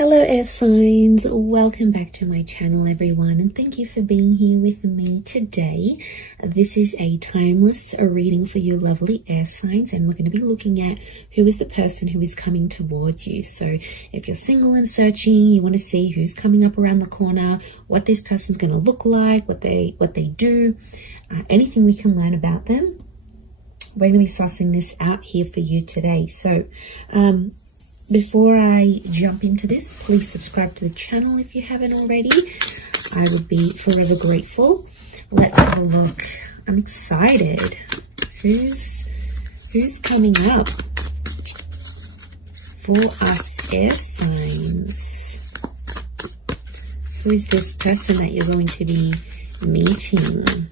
Hello air signs, welcome back to my channel everyone, and thank you for being here with me today. This is a timeless reading for you lovely air signs, and we're going to be looking at who is the person who is coming towards you. So if you're single and searching, you want to see who's coming up around the corner, what this person's going to look like, what they do, anything we can learn about them. We're going to be sussing this out here for you today. So before I jump into this, please subscribe to the channel if you haven't already. I would be forever grateful. Let's have a look. I'm excited. Who's coming up for us air signs? Who is this person that you're going to be meeting?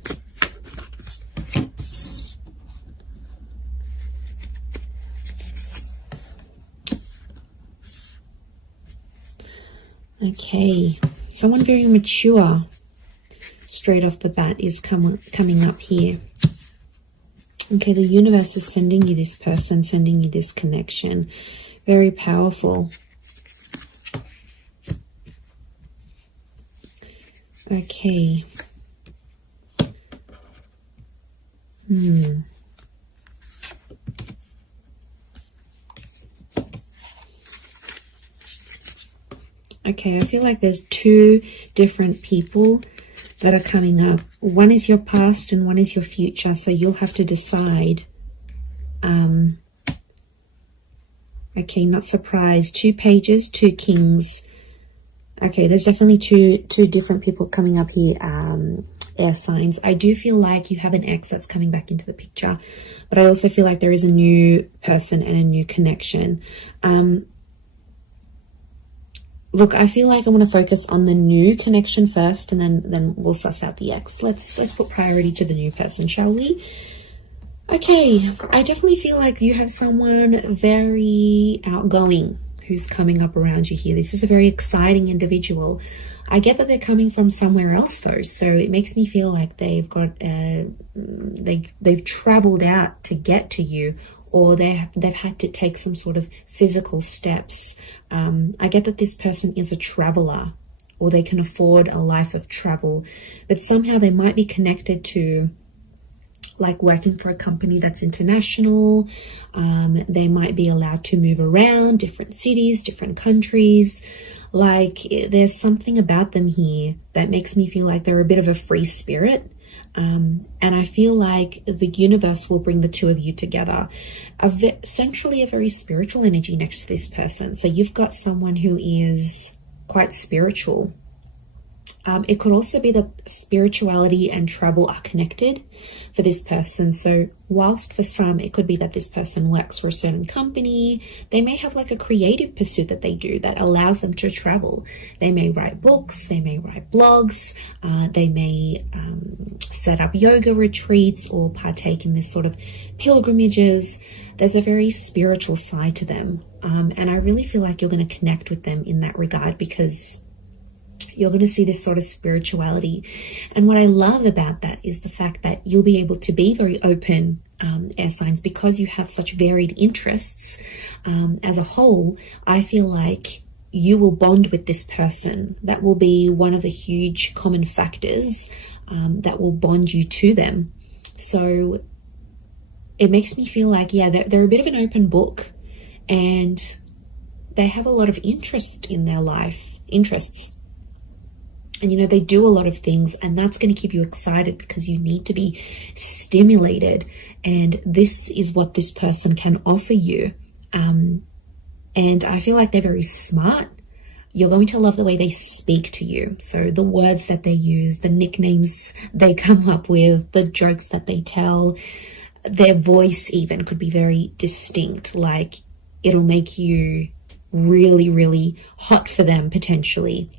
Okay, someone very mature straight off the bat is coming up here. Okay, the universe is sending you this person, sending you this connection. Very powerful. Okay. Okay, I feel like there's two different people that are coming up. One is your past and one is your future. So you'll have to decide. Okay, not surprised. 2 pages, 2 kings. Okay, there's definitely two different people coming up here, air signs. I do feel like you have an ex that's coming back into the picture. But I also feel like there is a new person and a new connection. Look, I feel like I want to focus on the new connection first, and then we'll suss out the ex. Let's put priority to the new person, shall we? Okay, I definitely feel like you have someone very outgoing who's coming up around you here. This is a very exciting individual. I get that they're coming from somewhere else though, so it makes me feel like they've got they've traveled out to get to you, or they've had to take some sort of physical steps. I get that this person is a traveler, or they can afford a life of travel, but somehow they might be connected to like working for a company that's international. They might be allowed to move around different cities, different countries. Like there's something about them here that makes me feel like they're a bit of a free spirit. And I feel like the universe will bring the two of you together. Essentially a very spiritual energy next to this person. So you've got someone who is quite spiritual. It could also be that spirituality and travel are connected for this person. So whilst for some, it could be that this person works for a certain company, they may have like a creative pursuit that they do that allows them to travel. They may write books, they may write blogs, they may set up yoga retreats or partake in this sort of pilgrimages. There's a very spiritual side to them. And I really feel like you're going to connect with them in that regard, because you're going to see this sort of spirituality. And what I love about that is the fact that you'll be able to be very open, air signs, because you have such varied interests. As a whole, I feel like you will bond with this person. That will be one of the huge common factors that will bond you to them. So it makes me feel like, yeah, they're a bit of an open book, and they have a lot of interest in their life, interests. And, you know, they do a lot of things, and that's going to keep you excited because you need to be stimulated. And this is what this person can offer you. And I feel like they're very smart. You're going to love the way they speak to you. So the words that they use, the nicknames they come up with, the jokes that they tell, their voice even could be very distinct. Like it'll make you really, really hot for them potentially.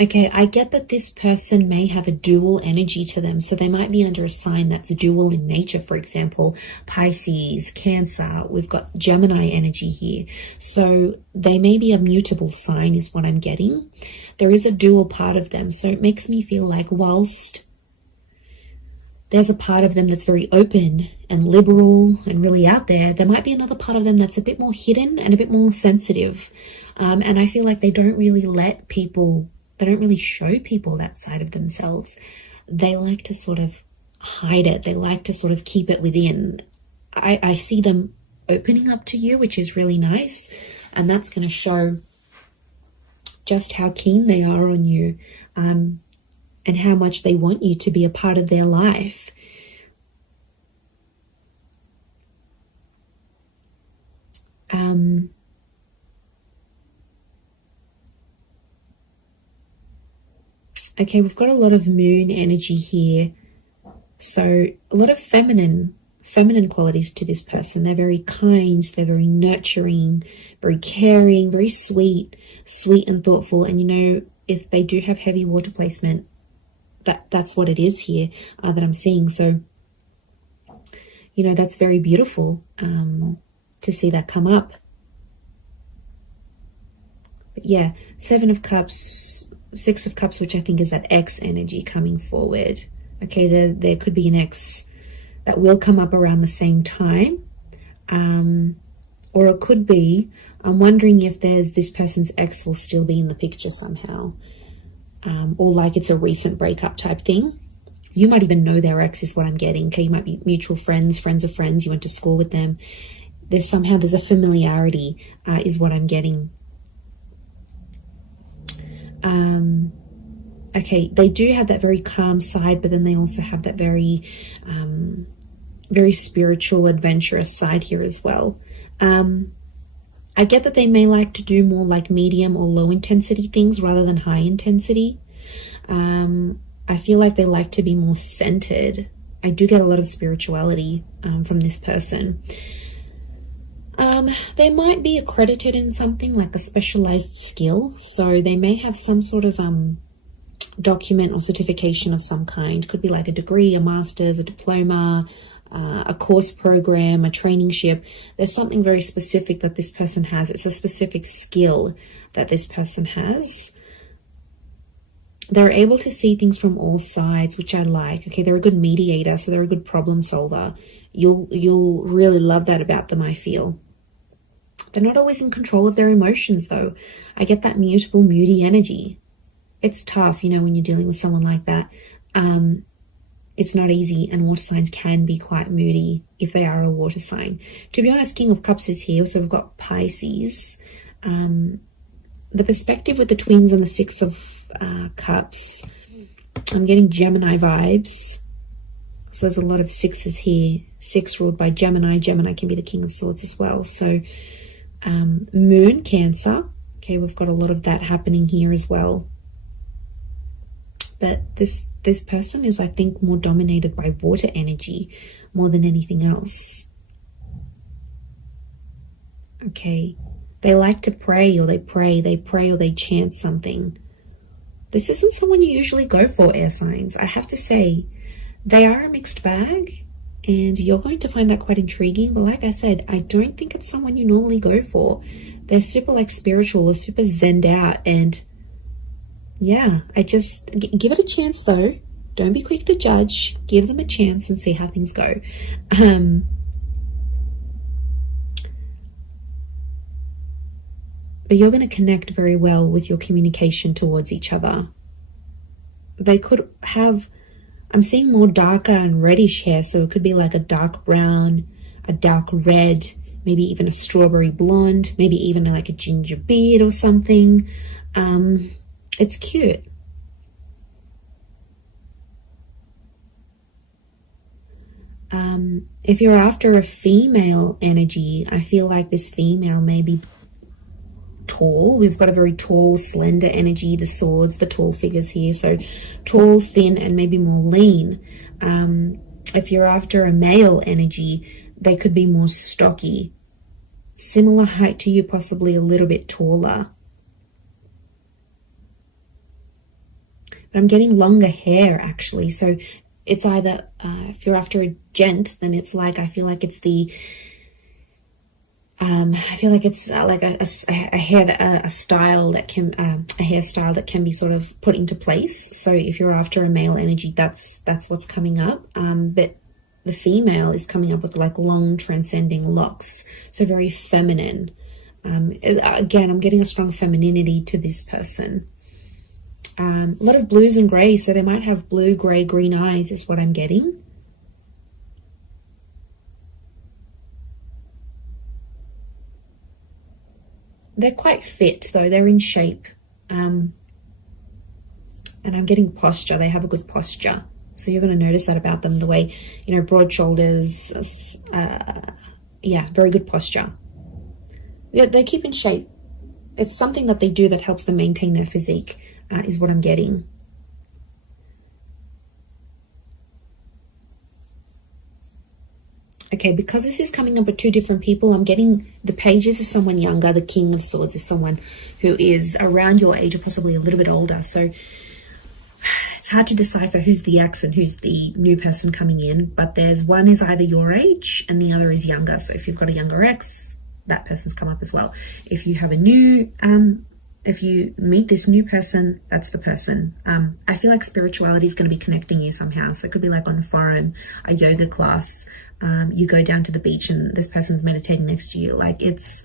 Okay, I get that this person may have a dual energy to them. So they might be under a sign that's dual in nature. For example, Pisces, Cancer, we've got Gemini energy here. So they may be a mutable sign is what I'm getting. There is a dual part of them. So it makes me feel like whilst there's a part of them that's very open and liberal and really out there. There might be another part of them that's a bit more hidden and a bit more sensitive. And I feel like they don't really they don't really show people that side of themselves. They like to sort of hide it. They like to sort of keep it within. I see them opening up to you, which is really nice. And that's going to show just how keen they are on you, and how much they want you to be a part of their life. Okay, we've got a lot of moon energy here. So a lot of feminine qualities to this person. They're very kind, they're very nurturing, very caring, very sweet and thoughtful. And you know, if they do have heavy water placement, that's what it is here that I'm seeing. So, you know, that's very beautiful to see that come up. But yeah, 7 of Cups, 6 of Cups, which I think is that ex energy coming forward. Okay, there could be an ex that will come up around the same time. Or it could be, I'm wondering if this person's ex will still be in the picture somehow. Or like it's a recent breakup type thing. You might even know their ex is what I'm getting. Okay, you might be mutual friends of friends. You went to school with them. There's a familiarity is what I'm getting. Okay, they do have that very calm side, but then they also have that very spiritual, adventurous side here as well. I get that they may like to do more like medium or low intensity things rather than high intensity. I feel like they like to be more centered. I do get a lot of spirituality from this person. They might be accredited in something like a specialized skill. So they may have some sort of document or certification of some kind. Could be like a degree, a master's, a diploma, a course program, a traineeship. There's something very specific that this person has. It's a specific skill that this person has. They're able to see things from all sides, which I like. Okay, they're a good mediator, so they're a good problem solver. You'll really love that about them, I feel. They're not always in control of their emotions, though. I get that mutable, moody energy. It's tough, you know, when you're dealing with someone like that. It's not easy, and water signs can be quite moody if they are a water sign. To be honest, King of Cups is here, so we've got Pisces. The perspective with the twins and the 6 of Cups, I'm getting Gemini vibes. So there's a lot of 6s here. 6 ruled by Gemini. Gemini can be the King of Swords as well. So Moon, Cancer. Okay, we've got a lot of that happening here as well. But this person is, I think, more dominated by water energy more than anything else. Okay. They like to pray, or they pray or they chant something. This isn't someone you usually go for, air signs. I have to say, they are a mixed bag, and you're going to find that quite intriguing. But like I said, I don't think it's someone you normally go for. They're super like spiritual or super zenned out, and yeah, I just give it a chance though. Don't be quick to judge. Give them a chance and see how things go. But you're going to connect very well with your communication towards each other. They could have, I'm seeing more darker and reddish hair, so it could be like a dark brown, a dark red, maybe even a strawberry blonde, maybe even like a ginger beard or something. It's cute. If you're after a female energy, I feel like this female may be tall. We've got a very tall, slender energy, the swords, the tall figures here. So tall, thin, and maybe more lean. If you're after a male energy, they could be more stocky. Similar height to you, possibly a little bit taller. But I'm getting longer hair, actually. So it's either, if you're after a gent, then it's like, I feel like it's the I feel like it's like a style that can a hairstyle that can be sort of put into place. So if you're after a male energy, that's what's coming up. But the female is coming up with like long transcending locks, so very feminine. Again, I'm getting a strong femininity to this person. A lot of blues and greys, so they might have blue, grey, green eyes is what I'm getting. They're quite fit though, they're in shape. And I'm getting posture, they have a good posture. So you're going to notice that about them, the way, you know, broad shoulders, yeah, very good posture. Yeah, they keep in shape. It's something that they do that helps them maintain their physique, is what I'm getting. Okay, because this is coming up with two different people, I'm getting the pages is someone younger, the King of Swords is someone who is around your age or possibly a little bit older. So it's hard to decipher who's the ex and who's the new person coming in, but there's one is either your age and the other is younger. So if you've got a younger ex, that person's come up as well. If you have a new, if you meet this new person, that's the person. I feel like spirituality is going to be connecting you somehow. So it could be like on a forum, a yoga class, you go down to the beach and this person's meditating next to you. Like it's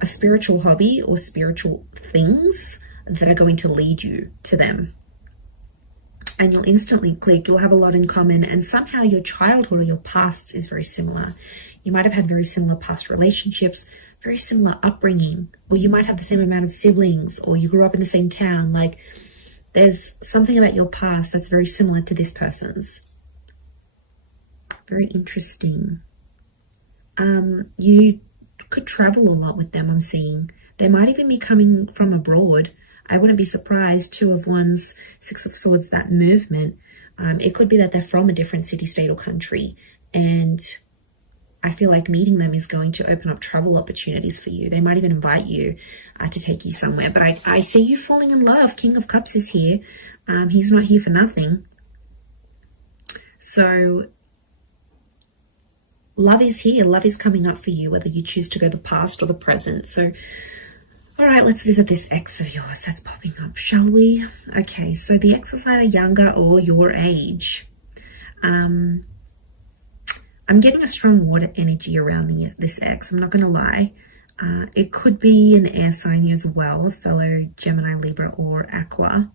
a spiritual hobby or spiritual things that are going to lead you to them. And you'll instantly click, you'll have a lot in common, and somehow your childhood or your past is very similar. You might have had very similar past relationships, very similar upbringing, or you might have the same amount of siblings, or you grew up in the same town. Like there's something about your past that's very similar to this person's. Very interesting. You could travel a lot with them, I'm seeing. They might even be coming from abroad. I wouldn't be surprised. Two of Wands, Six of Swords, that movement. It could be that they're from a different city, state, or country. And I feel like meeting them is going to open up travel opportunities for you. They might even invite you to take you somewhere. But I see you falling in love. King of Cups is here. He's not here for nothing. So love is here. Love is coming up for you, whether you choose to go the past or the present. So all right, let's visit this ex of yours that's popping up, shall we? Okay, so the ex is either younger or your age. I'm getting a strong water energy around this ex. I'm not going to lie. It could be an air sign as well, a fellow Gemini, Libra, or Aqua.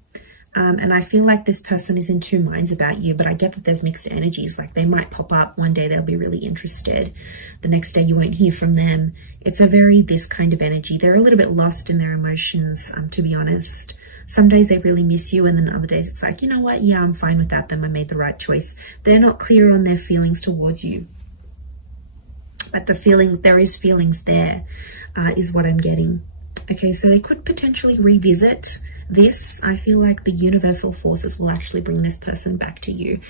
And I feel like this person is in two minds about you, but I get that there's mixed energies. Like they might pop up one day, they'll be really interested. The next day you won't hear from them. It's a very this kind of energy. They're a little bit lost in their emotions, to be honest. Some days they really miss you, and then other days it's like, you know what? Yeah, I'm fine without them. I made the right choice. They're not clear on their feelings towards you. But the feelings, there is feelings there, is what I'm getting. Okay, so they could potentially revisit this. I feel like the universal forces will actually bring this person back to you.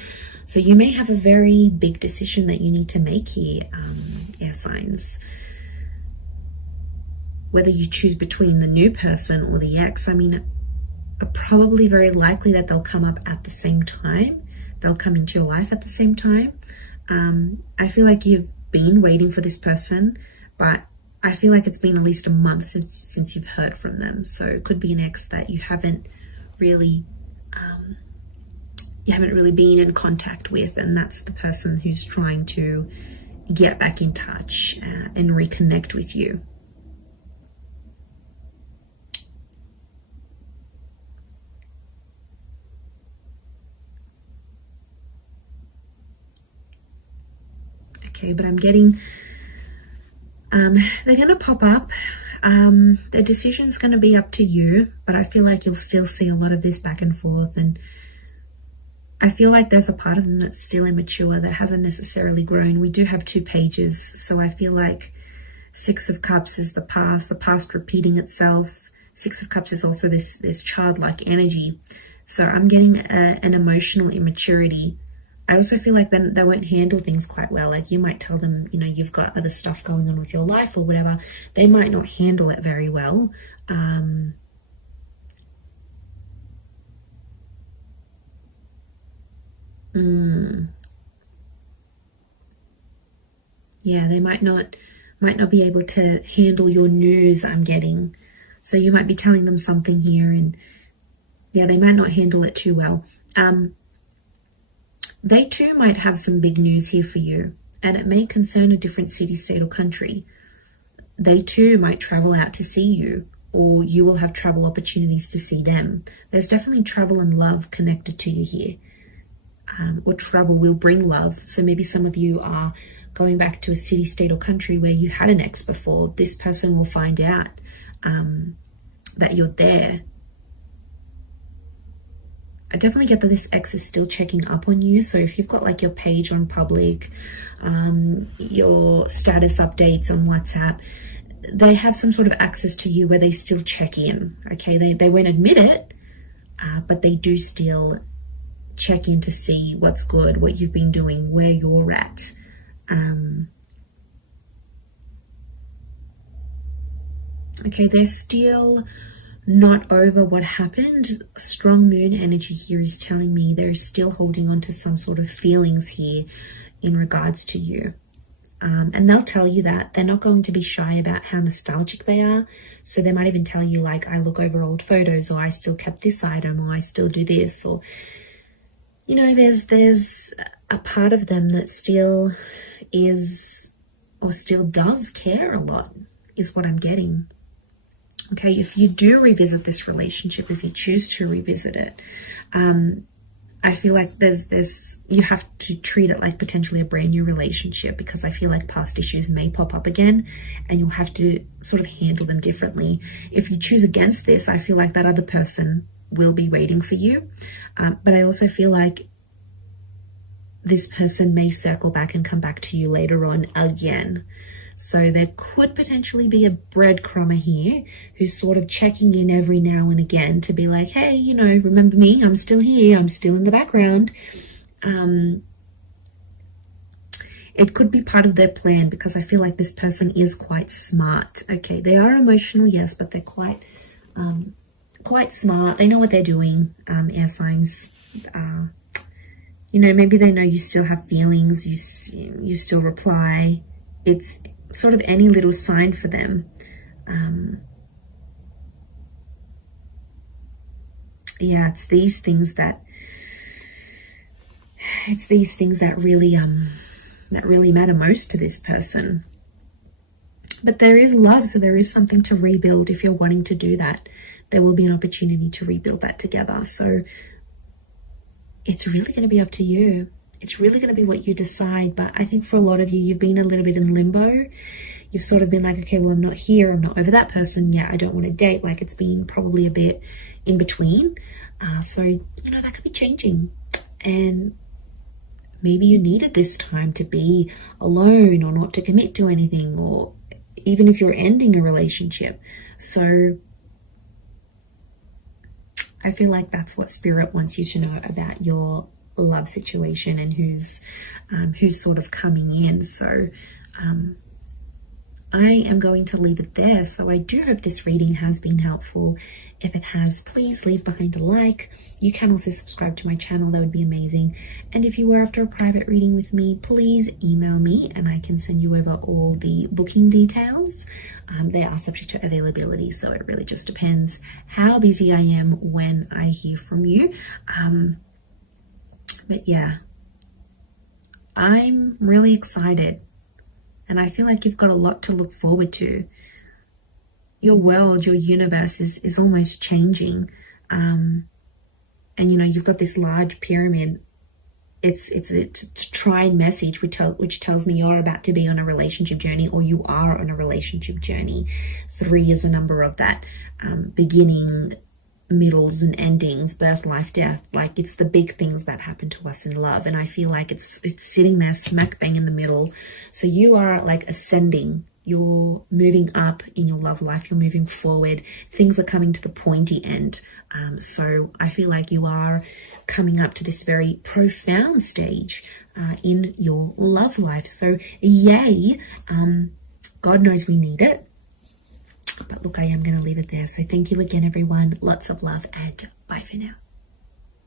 So you may have a very big decision that you need to make here, air signs. Whether you choose between the new person or the ex, I mean, probably very likely that they'll come up at the same time. They'll come into your life at the same time. I feel like you've been waiting for this person, but I feel like it's been at least a month since you've heard from them. So it could be an ex that you haven't really been in contact with, and that's the person who's trying to get back in touch and reconnect with you. Okay, but I'm getting they're going to pop up. The decision's going to be up to you, but I feel like you'll still see a lot of this back and forth, and I feel like there's a part of them that's still immature, that hasn't necessarily grown. We do have two pages, so I feel like Six of Cups is the past repeating itself. Six of Cups is also this childlike energy. So I'm getting an emotional immaturity. I also feel like then they won't handle things quite well. Like you might tell them, you know, you've got other stuff going on with your life or whatever. They might not handle it very well. Yeah, they might not might not be able to handle your news, I'm getting. So you might be telling them something here and yeah, they might not handle it too well. They too might have some big news here for you, and it may concern a different city, state, or country. They too might travel out to see you, or you will have travel opportunities to see them. There's definitely travel and love connected to you here, or travel will bring love. So maybe some of you are going back to a city, state, or country where you had an ex before. This person will find out that you're there. I definitely get that this ex is still checking up on you. So if you've got like your page on public, your status updates on WhatsApp, they have some sort of access to you where they still check in. Okay, they won't admit it, but they do still check in to see what's good, what you've been doing, where you're at. Okay, they're still not over what happened. Strong moon energy here is telling me they're still holding on to some sort of feelings here in regards to you. And they'll tell you that. They're not going to be shy about how nostalgic they are. So they might even tell you like, I look over old photos, or I still kept this item, or I still do this, or, you know, there's a part of them that still is, or still does care a lot, is what I'm getting. Okay, if you do revisit this relationship, if you choose to revisit it, I feel like there's you have to treat it like potentially a brand new relationship, because I feel like past issues may pop up again and you'll have to sort of handle them differently. If you choose against this, I feel like that other person will be waiting for you. But I also feel like this person may circle back and come back to you later on again. So there could potentially be a breadcrumber here who's sort of checking in every now and again to be like, hey, you know, remember me? I'm still here. I'm still in the background. It could be part of their plan, because I feel like this person is quite smart. Okay, they are emotional, yes, but they're quite smart. They know what they're doing, air signs. You know, maybe they know you still have feelings. You still reply. It's sort of any little sign for them. Yeah, it's these things that really matter most to this person. But there is love, so there is something to rebuild. If you're wanting to do that, there will be an opportunity to rebuild that together. So it's really going to be up to you. It's really going to be what you decide. But I think for a lot of you, you've been a little bit in limbo. You've sort of been like, okay, well, I'm not here. I'm not over that person. Yeah, I don't want to date. Like, it's been probably a bit in between. So, you know, that could be changing. And maybe you needed this time to be alone, or not to commit to anything, or even if you're ending a relationship. So I feel like that's what Spirit wants you to know about your love situation and who's sort of coming in. So I am going to leave it there. So I do hope this reading has been helpful. If it has, please leave behind a like. You can also subscribe to my channel. That would be amazing. And if you were after a private reading with me, please email me and I can send you over all the booking details. They are subject to availability, so it really just depends how busy I am when I hear from you. But yeah, I'm really excited. And I feel like you've got a lot to look forward to. Your world, your universe is almost changing. And, you know, you've got this large pyramid. It's a tried message which tells me you're about to be on a relationship journey, or you are on a relationship journey. 3 is a number of that. Beginning, middles and endings, birth, life, death. Like, it's the big things that happen to us in love, and I feel like it's sitting there smack bang in the middle. So you are like ascending, you're moving up in your love life, you're moving forward, things are coming to the pointy end. So I feel like you are coming up to this very profound stage in your love life. So yay, God knows we need it. But look, I am going to leave it there. So thank you again, everyone. Lots of love, and bye for now.